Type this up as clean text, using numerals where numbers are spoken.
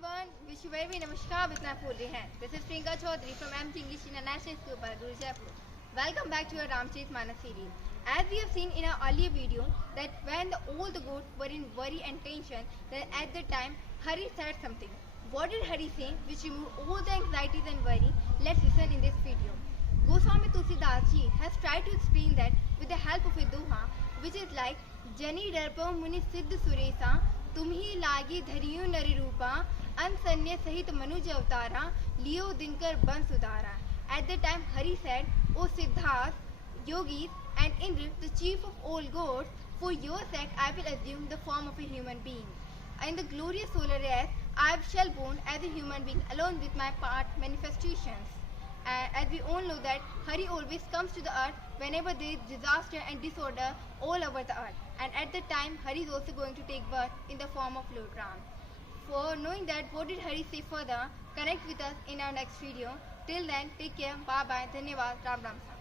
everyone, wish you very namaskar with my full hand. This is Priyanka Chaudhary from MT English International School, Balaguru, Jaipur. Welcome back to our Ramcharitmanas series. As we have seen in our earlier video that when all the goats were in worry and tension, then at the time Hari said something. What did Hari say which removed all the anxieties and worry? Let's listen in this video. Goswami Tulsidas ji has tried to explain that with the help of a doha, which is like Jani Darpo Muni Siddh Suresa तुम्ही लागी धरियो नरि रूपा अनसन्य सहित मनुज अवतारा लियो दिनकर बंस उतारा. At the time Hari said, O Siddhas, yogis and Indra, the chief of all gods, for your sake I will assume the form of a human being. In the glorious solar rays I shall born as a human being along with my part manifestations. As we all know that Hari always comes to the earth whenever there is disaster and disorder all over the earth. And at the time Hari is also going to take birth in the form of Lord Ram. For knowing that, what did Hari say further, connect with us in our next video. Till then, take care, bye bye, dhanyavad, Ram Ram.